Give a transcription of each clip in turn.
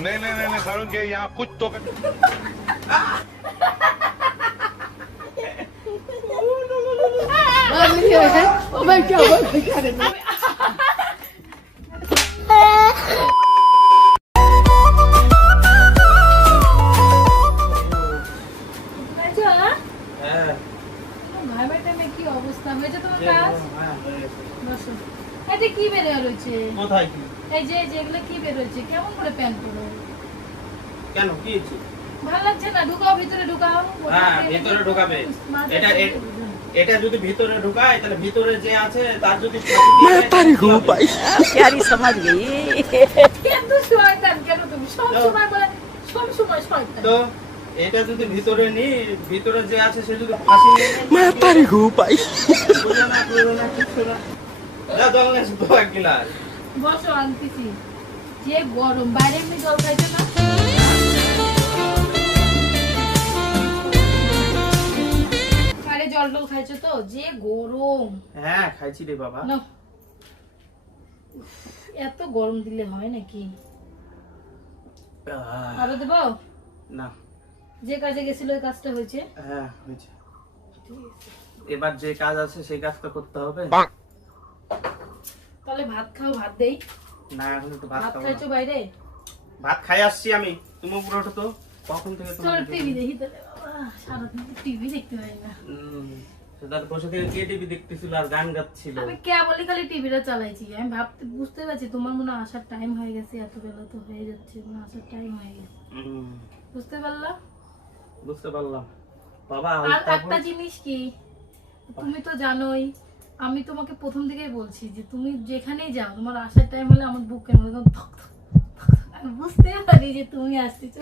नहीं सारुण के यहाँ कुछ तो কি বের হয়েছে কোথায় কি এই যে যেগুলো কি বের হয়েছে কেমন করে প্যান্ট পরো কেন কি হয়েছে ভালো লাগছে না ঢুকাও ভিতরে ঢুকাও হ্যাঁ ভিতরে ঢুকাবে এটা এটা যদি ভিতরে ঢুকায় তাহলে ভিতরে যে আছে তার যদি मैं तारी को भाई यारी समझ गई কেন শয়তান কেন তুমি সব সময় বলে সব সময় শয়তান তো এটা যদি ভিতরে নি ভিতরে যে আছে সে যদি ফাঁসি নিয়ে मैं तारी को भाई পুরোনা কিছু না না দলনে তো একলা বসো আনতেছি যে গরম বাইরে এমনি জল খাইছো না বাইরে জল খাইছো তো যে গরম হ্যাঁ খাইছি রে বাবা না এত গরম দিলে হয় নাকি আরো দেব না যে কাজে গেছিল ওই কাজটা হয়েছে হ্যাঁ হয়েছে এবার যে কাজ আছে সেই কাজটা করতে হবে তাহলে ভাত খাও ভাত দেই না এখন তো ভাত খাইছো বাইরে ভাত খাই আসছি আমি তুমি উপরে ওঠো তো কখন থেকে তুমি টিভি দেখি তো সারা দিন টিভি দেখতে পাই না সেটার বসে থেকে কে টিভি দেখতেছিল আর গান গাচ্ছিল আমি কে বলি খালি টিভিটা চালাইছি আমি ভাবতে বুঝতে পারছি তোমার মনে আসার টাইম হয়ে গেছে এত বেলা তো হয়ে যাচ্ছে মনে আসার টাইম হয়ে গেছে বুঝতে পারলাম বাবা আর একটা জিনিস কি তুমি তো জানোই আমি তোমাকে প্রথম থেকেই বলছি যে তুমি যেখানেই যাও তোমার আসার টাইম হলে আমার বুক কেন আমি বুঝতে পারি যে তুমি আসতেছো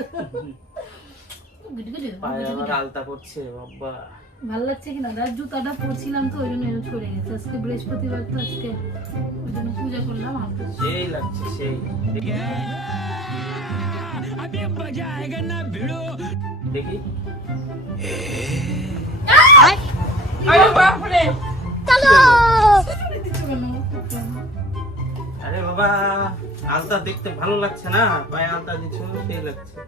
আলতা পড়ছে বাবা ভালো লাগছে কিনা রাত জুতাটা পরছিলাম তো ওই জন্য এরকম সরে গেছে আজকে বৃহস্পতিবার তো আজকে ওই জন্য পূজা করলাম সেই লাগছে সেই দেখি আরে বাবা আলতা দেখতে ভালো লাগছে না পায়ে আলতা দিচ্ছ সেই লাগছে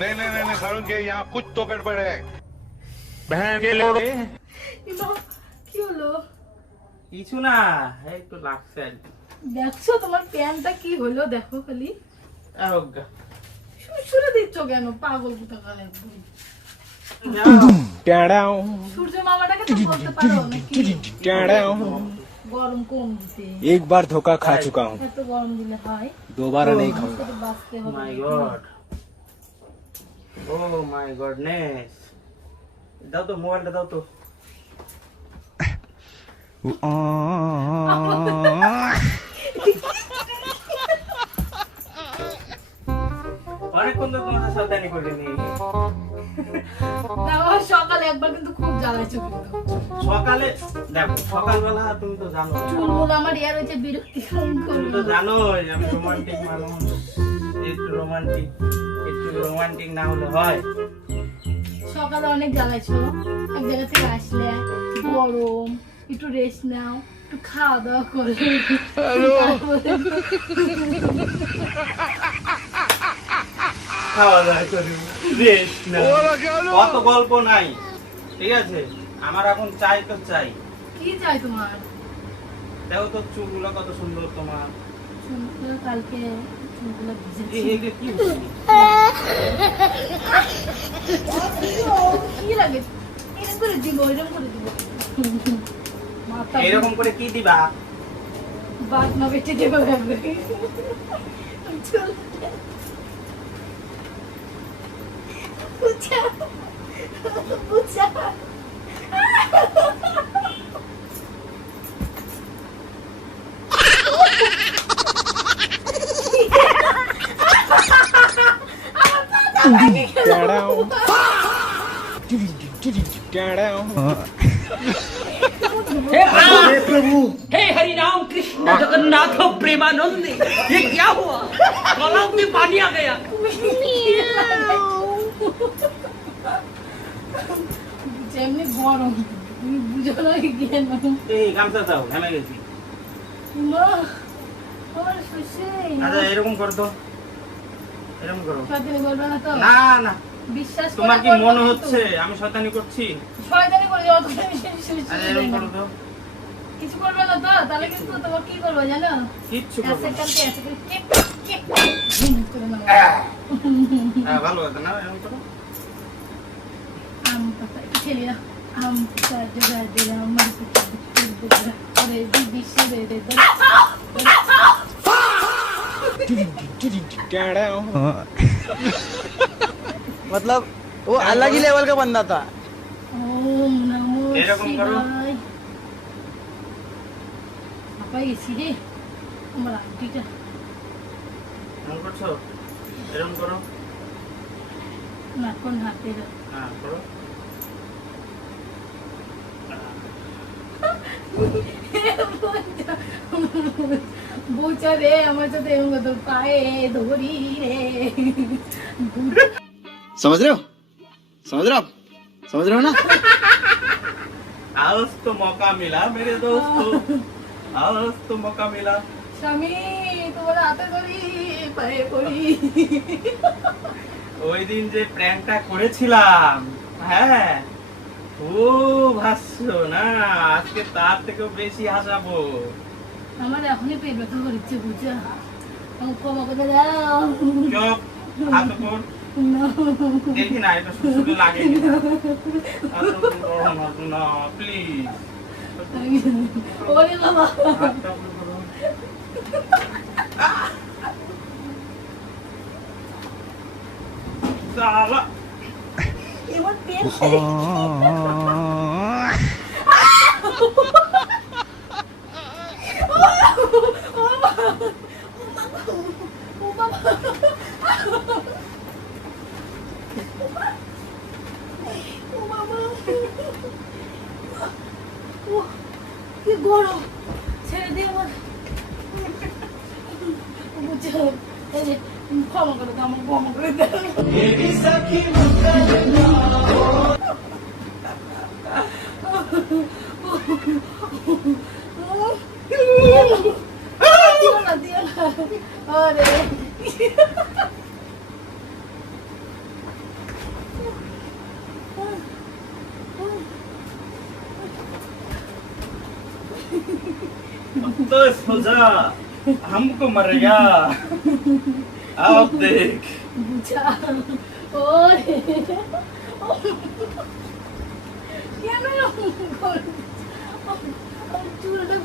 नहीं सारुण के यहाँ कुछ तो गड़बड़ है बहन के लोड़े কি হলো কিছু না এই তো লাগছে দেখছো তোমার প্যান্টটা কি হলো দেখো খালি আরোগ্য শুশুরে দিচ্ছ কেন পাগল কোথাকার একদম সূর্য মামাটাকে তো বলতে পারো নাকি গরম কম দিতে एक बार धोखा खा चुका हूँ এত গরম দিলে হয় दोबारा नहीं खाऊंगा my God oh my goodness দাও তো মোবাইলটা দাও তো অনেকক্ষণ তো তোমাদের সাবধানি করিনি সকালে একবার কিন্তু খুব জ্বালাইছো সকালে দেখো সকালবেলা তুমি তো জানো চুলগুলো আমার ইয়ার হচ্ছে বিরক্তি তুমি তো জানো আমি রোমান্টিক মানুষ একটু রোমান্টিক না হলে হয় সকালে অনেক জ্বালাইছো এক জায়গা থেকে আসলে গরম একটু রেস্ট নাও একটু খাওয়া দাওয়া করে খাওয়া দাওয়া করি রেস্ট নাও অত গল্প নাই ঠিক আছে আমার এখন চাই তো চাই কি চাই তোমার দেখো তো চুলগুলো কত সুন্দর তোমার সুন্দর কালকে চুলগুলো ভিজেছে কি লাগে এরকম করে দিব এরকম করে কি দিবা বাদ না বেঁচে দেবো চল পুছা পুছা हे प्रभु हे हरि राम कृष्ण जगन्नाथ प्रेमानंद ये क्या हुआ गला में पानी आ गया যেমনি গরম তুমি বুঝো না কেন এই গামছা দাও, ঘামে গেছি। মা আমার শুষে আচ্ছা এরকম করো তো, এরকম করো। শয়তানি করবে না তো না না, বিশ্বাস করে তোমার কি করবে মনে না তো? হচ্ছে আমি শয়তানি করছি? শয়তানি করে যত আচ্ছা এরকম করো তো। কিছু করবে না তো তাহলে কিন্তু তোমার কি করবো জানো কিচ্ছু করবো না। হ্যাঁ, ভালো কথা না, এরকম করো। मतलब वो अलग ही लेवल का बंदा था। এরকম করো। আমার আন্টিটা এরকম করছো? এরকম করো। না কোন হাতে হ্যাঁ, করো। বুঝা রে আমার সাথে এমন তোর পায়ে ধরি রে समझ रहे हो? समझ रहे हो आप? समझ रहे हो ना? आज तो मौका मिला मेरे दोस्तों, आज तो मौका मिला। স্বামী তোমার হাতে ধরি পায়ে পড়ি ওই দিন যে প্র্যাঙ্কটা করেছিলাম, হ্যাঁ, খুব হাসছো না? আজকে তার থেকেও বেশি হাসাবো। আমার এখনই পেট ব্যথা করছে বুঝা আমাকে ক্ষমা করে দাও চুপ, হাত উপর। না দেখি না এটা শুধু লাগে না, প্লিজ। ওরে বাবা সালা এবার পেট কি গরম ছেড়ে দিয়ে আমার বুঝছো এই যে ক্ষমা করে দাও আমার ক্ষমা করে দাও দিও না আরে तो सजा हमको मरेगा, आप देख। বুঝা ওরে কেন এরকম করছিস? আমার চুলটা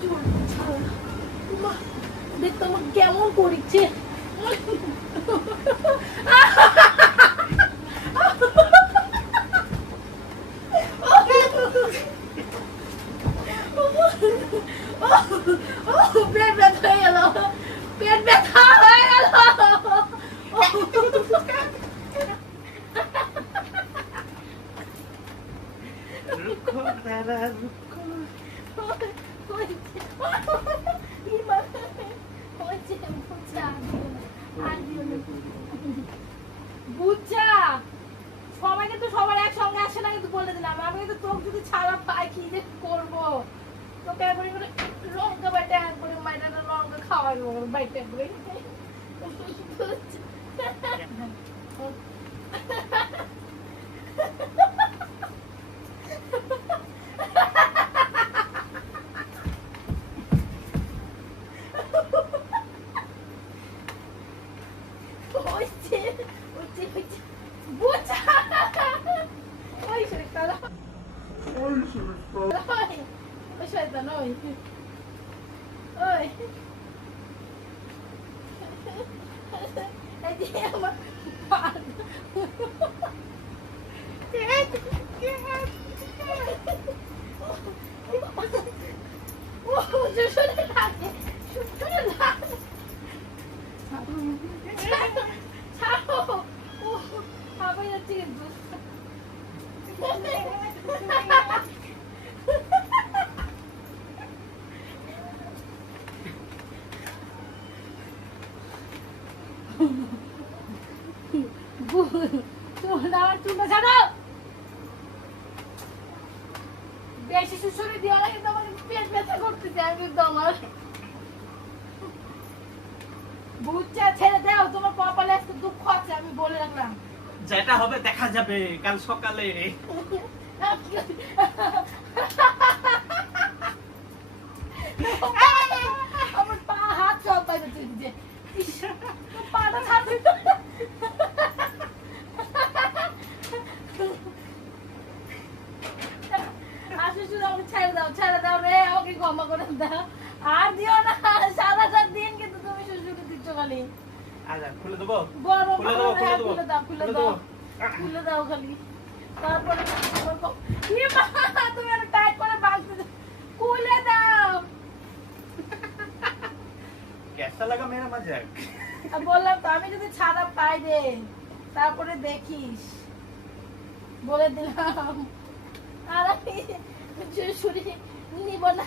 চুল দেখ তোমার কেমন করিচ্ছে পেট ব্যথা হয়ে গেল পেট ব্যথা হয়ে গেল रुको जरा, रुको। বুঝছা সবাইকে তো সবার একসঙ্গে আসে না কিন্তু বলে দিলাম আমি তো তোকে যদি ছাড়া পাই কি যে করবো তোকে একবারে করে লঙ্কা বাটা একবারে মাইটা লঙ্কা খাওয়াবো বাইটা একবারে শয়তান ওই ওই এই যে আমার আমার চুলটা ছাড়ো বেশি সুসুরি দিও না, কিন্তু আমাকে পেট ব্যথা করতেছে, আমি কিন্তু আমার বুঝছা, ছেড়ে দাও, তোমার কপালে আজকে দুঃখ আছে, আমি বলে রাখলাম। যেটা হবে দেখা যাবে কাল সকালে। আমার পা হাত সব বাইরে চলে দিচ্ছে, পাটা ছাড়। ছেড়ে দাও রে, আমাকে ক্ষমা করে দাও, আর দিও না, সারাটা দিন কিন্তু তুমি শ্বশুরকে দিচ্ছ খালি। আচ্ছা খুলে দেবো, গরম খুলে দেবো, খুলে দেবো, খুলে দাও, খুলে দাও, খুলে দাও খালি। তারপরে তুমি আরো টাইট করে বাঁধতে, খুলে দাও। कैसा लगा मेरा मजाक? আর বললাম তো, আমি যদি ছাড়া পাই রে তারপরে দেখিস, বলে দিলাম। আর আমি শ্বশুরি নিব না,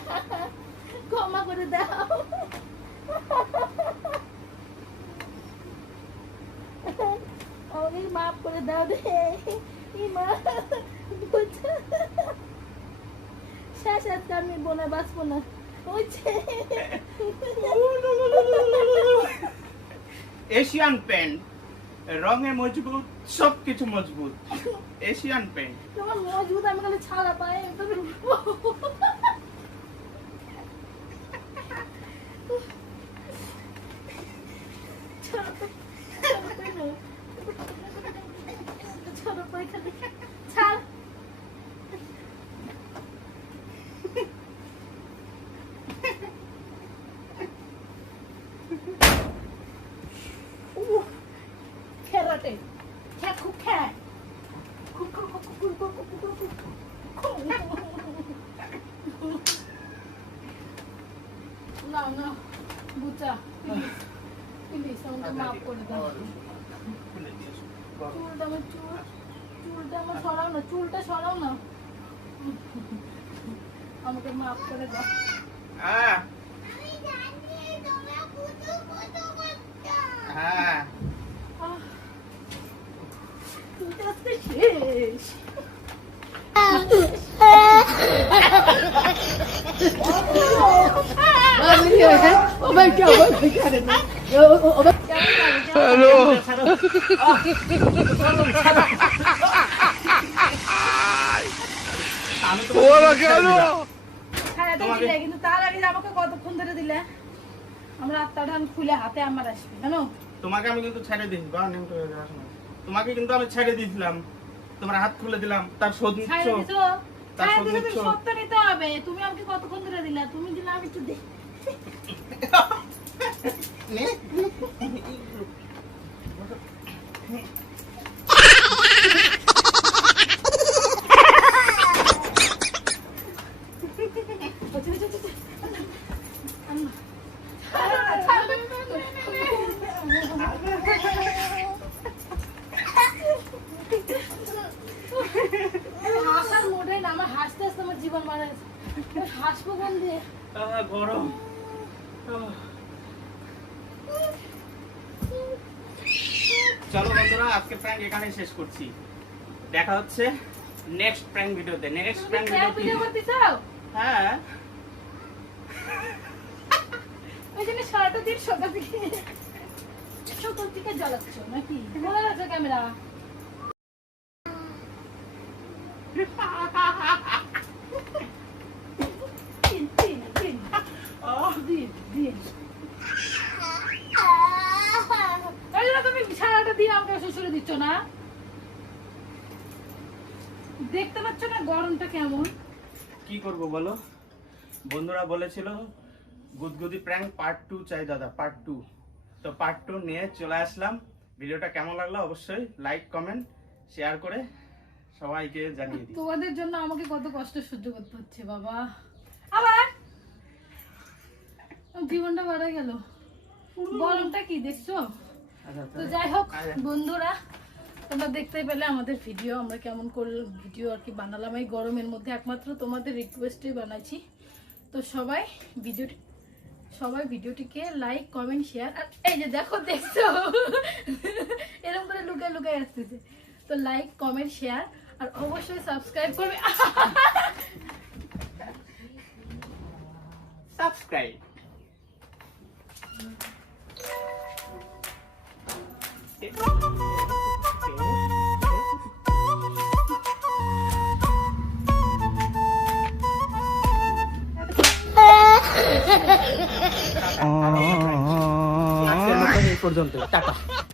ক্ষমা করে দাও। আমাকে মাফ করে দাও রে, মা শেষ আজকে আমি বোনা বাঁচবো না। এশিয়ান পেন্ট, রঙে মজবুত, সবকিছু মজবুত। Asian paint. তোমার মজবুত, আমি খালি ছাড়া পাই। ছাড়। খেরাটে খ্যাট, খুব খ্যাট, খুব খুব খুব খুব খুব খুব খুব খুব খুব। না না বুঝা, প্লিজ আমাকে মাফ করে দাও। চুলটা আমার চুলটা আমার সরাও না, চুলটা সরাও না, আমাকে মাফ করে দাও। হ্যাঁ হ্যাঁ চুলটা আজকে শেষ। কিন্তু তার আগে আমাকে কতক্ষণ ধরে দিলে? আমরা আত্মাটা খুলে হাতে আমার আসবে জানো। তোমাকে আমি কিন্তু ছেড়ে দিই, তোমাকে কিন্তু আমি ছেড়ে দিয়েছিলাম, তোমার হাত খুলে দিলাম, তার শোধ নিচ্ছ। সত্য নিতে হবে। তুমি আমাকে কতক্ষণ ধরে দিলা? তুমি দিলে আমি একটু দেখ। হাসার মোড়ে না, আমার হাসতে হাসতে আমার জীবন মারা গেছে। হাসবো কোন দিয়ে? গরম। চলো বন্ধুরা, আজকে প্র্যাঙ্ক এখানেই শেষ করছি। দেখা হচ্ছে নেক্সট প্র্যাঙ্ক ভিডিওতে। নেক্সট প্র্যাঙ্ক ভিডিও করতে চাও? হ্যাঁ, ওই জন্য সারাটা দিন সকাল থেকে জ্বালাচ্ছ নাকি? বলে যাচ্ছে ক্যামেরা। তুমি সারাটা দিন আমাকে শ্বশুরে দিচ্ছ না? দেখতে পাচ্ছ না গরমটা কেমন? কি করব বলো? বন্ধুরা বলেছিল গুদগুদি প্র্যাঙ্ক পার্ট 2 চাই দাদা, পার্ট 2। তো পার্ট 2 নিয়ে চলে আসলাম। ভিডিওটা কেমন লাগলো অবশ্যই লাইক, কমেন্ট, শেয়ার করে সবাইকে জানিয়ে দিই। তোমাদের জন্য আমাকে কত কষ্ট সহ্য করতে হচ্ছে বাবা। আবার জীবনটা বাড়া গেল। গরমটা কি দেখছো? তো যাই হোক বন্ধুরা, তোমরা দেখতেই পেলে আমাদের ভিডিও, আমরা কেমন করে ভিডিও আর কি বানালাম এই গরমের মধ্যে। একমাত্র তোমাদের রিকোয়েস্টেই বানাইছি। তো সবাই ভিডিওটিকে লাইক, কমেন্ট, শেয়ার, আর এই যে দেখো দেখছো এরকম করে লুকায় লুকায় আসতেছে। তো লাইক, কমেন্ট, শেয়ার আর অবশ্যই সাবস্ক্রাইব করবে। সাবস্ক্রাইব। আজকের মতো এই পর্যন্ত, টাটা।